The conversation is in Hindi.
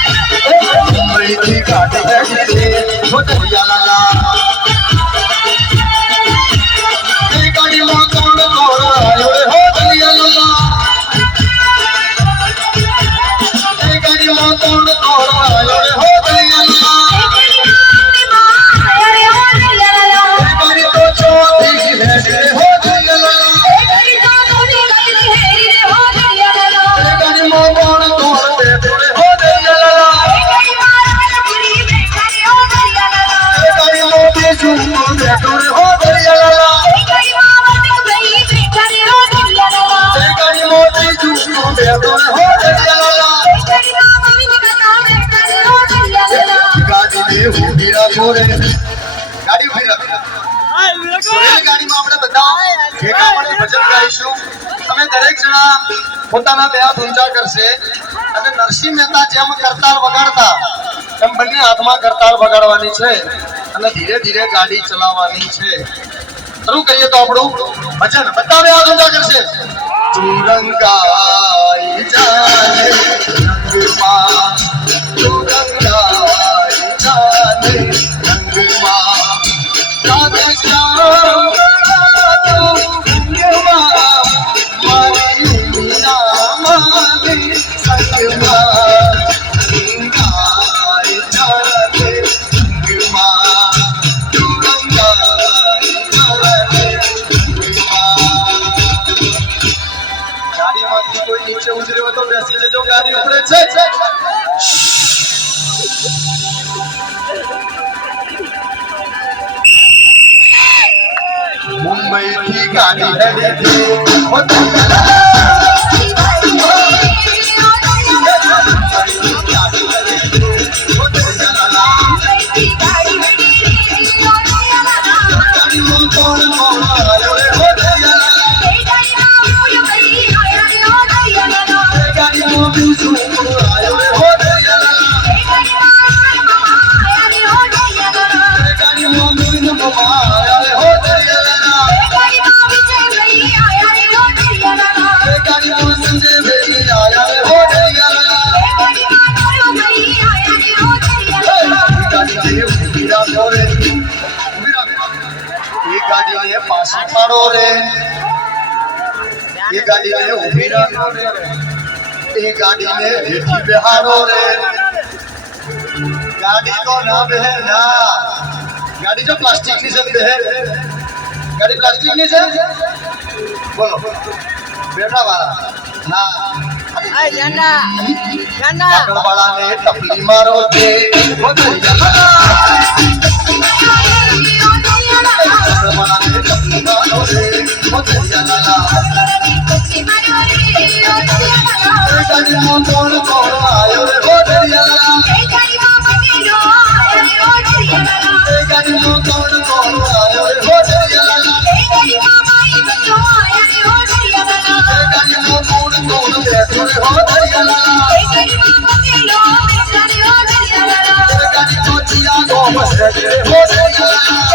मुंबई की गाड़ी बैठी हो दरिया लाला गाड़ी में कौन कौन आयो रे हो दरिया लाला गाड़ी में कौन कौन आयो रे हो दरिया लाला गाड़ी तो छोटी है रे हो दरिया लाला गाड़ी में कौन कौन बैठे रे हो दरिया लाला गाड़ी में बेचू बैठो रे हो दरिया लाला गाड़ी में बेचू बैठो रे हो दरिया लाला गाड़ी में हीरा मोरे गाड़ी हीरा ગાડી માં આપણે બધા ભેગા મળી ભજન ગાઈશું તમે દરેક જણા પોતાના બે હાથ ઊંચા કરશે અને નરસિંહ મહેતા જેમ કરતાલ વગાડતા એમ બંને હાથમાં કરતાલ વગાડવાની છે અને ધીરે ધીરે ગાડી ચલાવવાની છે શરૂ કરીએ તો આપણું ભજન બધા બે હાથ ઊંચા કરશે તું રંગાઈ જાને રંગમાં તું રંગાઈ જાને રંગમાં રાધે શ્યામ ગાડીમાંથી કોઈ નીચે ઉતર્યો તો બેસી જજો ગાડી ઉપડે છે मुंबई की गाड़ी है गाड़ी ने पासी पाड़ो रे ये गाड़ी ने उभी राखो रे ये गाड़ी ने हेठी बेहारो रे गाड़ी तो ना बेहे ना गाड़ी जो प्लास्टिक ની છે બેહે गाड़ी प्लास्टिक ની છે બોલો બેઠા વાળા હા આ જાના જાના આકડવાળા ને ટપલી મારો કે વગર જલા गाड़ी में कौन कौन आयो रे हो दरिया लाला गाड़ी में कौन कौन आयो रे हो दरिया लाला गाड़ी में कौन कौन बैठो रे हो दरिया लाला गाड़ी में चिया गो बस रे हो दरिया लाला